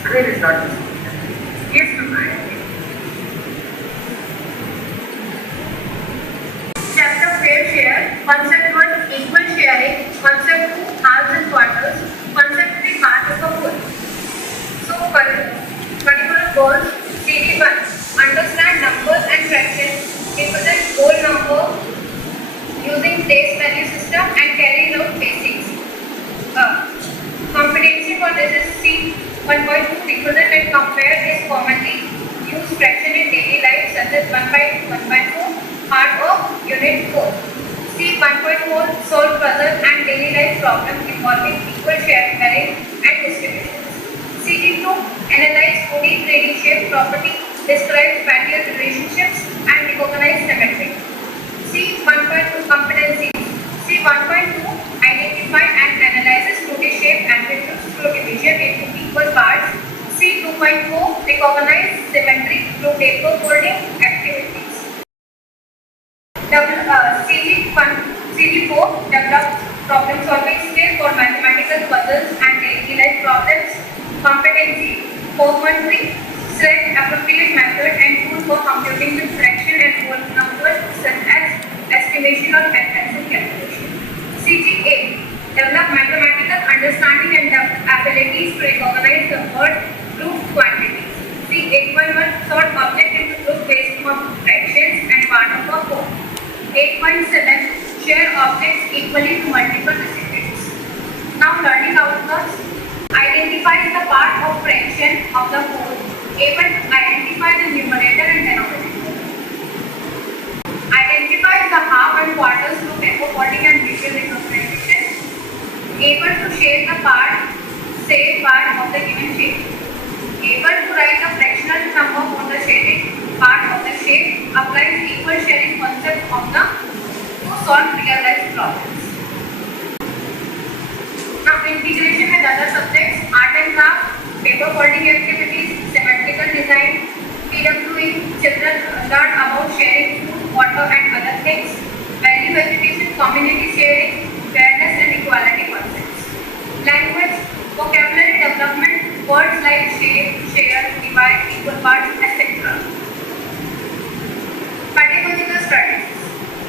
Screen is not visible. Yes, ma'am. Chapter fair share. Concept 1 equal sharing. Concept 2 halves and quarters. Concept 3 part of a whole. So particular goals. CD1 understand numbers and fractions. Represent whole number using place value system and carry out basics. Competency for this is C 1.2 represent and compare is commonly used fraction in daily life such as 1 by 4 part of unit 4. C 1.4 solve puzzle and daily life problems involving equal sharing and distributions. CD2 analyze 2D 3D shape property, describe spatial relationships and recognize symmetry. C 1.2 competencies. C 1.2 identify and analyzes 2D shape attributes through division into equal parts. C 2.4 recognize symmetry through paper folding activities. CD4 develop problem solving skill for mathematical puzzles and daily life problems. Competency 4.3 select appropriate method and tool for computing with fraction and whole numbers such as estimation or pencil calculation. CG8 develop mathematical understanding and abilities to recognize the word group quantities. C8.1 sort object into group based on fractions and part of a whole. 8.7 share objects equally to multiple recipients. Now learning outcomes. Identifies the part of fraction of the whole. Able to identify the numerator and denominator. Identifies the half and quarters through paper folding and visual representation. Able to shade the same part of the given shape. Able to write a fractional number on the shaded part of the shape. Applies equal sharing concept of the to solve real life problems. Now integration with other subjects, art and craft, paper folding activities, symmetrical design, PWE, children learn about sharing food, water and other things, value education, community sharing, fairness and equality concepts. Language, vocabulary development, words like share, divide, equal parts, etc. Pedagogical studies,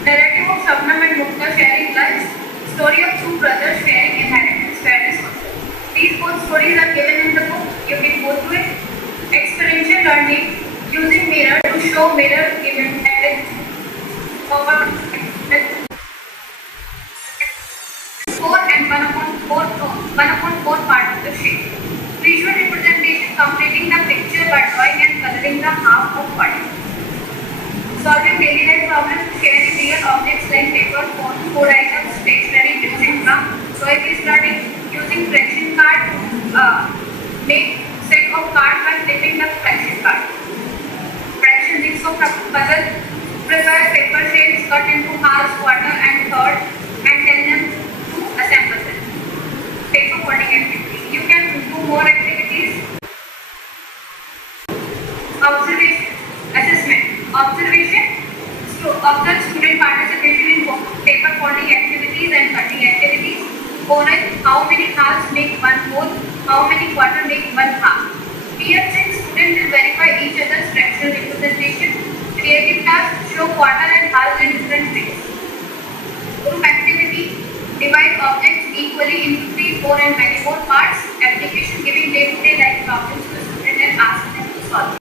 narrative of Shabnam and Mukta sharing lunch, story of two brothers sharing inheritance, fairness concept. These both stories are given in the book. You can go through it. Experiential learning using mirror to show mirror given as 4 and 1/4 part of the shape. Visual representation completing the picture by drawing and coloring the half of body. Solving daily life problems, sharing real objects like paper, phone, food items, stationery, using drum, toy-based learning, using fraction card, make set of cards by flipping the fraction card. Fraction jigsaw puzzle, prepare paper shapes, cut into halves, quarter and third and tell them to assemble them. Paper folding activity. You can do more activities. Observation, assessment. Observation, observe student participation in paper folding activities and cutting activities. Oral, how many halves make one whole, how many quarter make one half. Peer check, students will verify each other's fractional representation. Creative task, show quarter and halves in different ways. Group activity, divide objects equally into 3, 4 and many more parts. Application, giving day-to-day life problems to students and ask them to solve.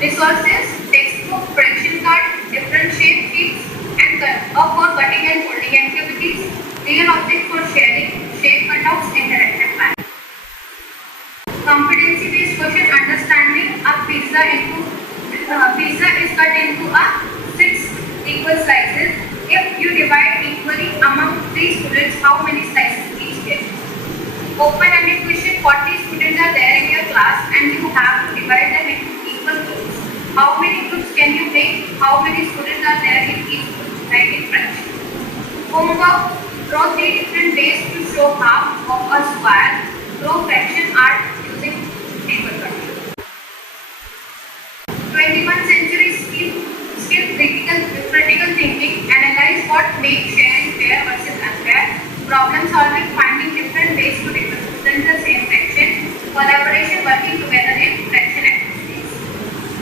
Resources, textbook, fraction card, different shape sheets and for cutting and folding activities. Real object for sharing, shape cutouts, interactive panel. Competency-based question, understanding a pizza is cut into 6 equal slices. If you divide equally among 3 students, how many slices each get? Open-ended question, 40 students are there in your class and you have to divide them into equal groups. How many groups can you make? How many students are there in each group? Write in fraction. Homework, draw 3 different ways to show half of a square. Draw fraction art using paper cutting. 21st century skill critical thinking, analyze what makes sharing fair versus unfair, problem solving, finding different ways to collaboration, working together in fraction activities.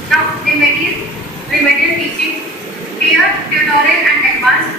Now, remedial teaching, peer tutorial and advanced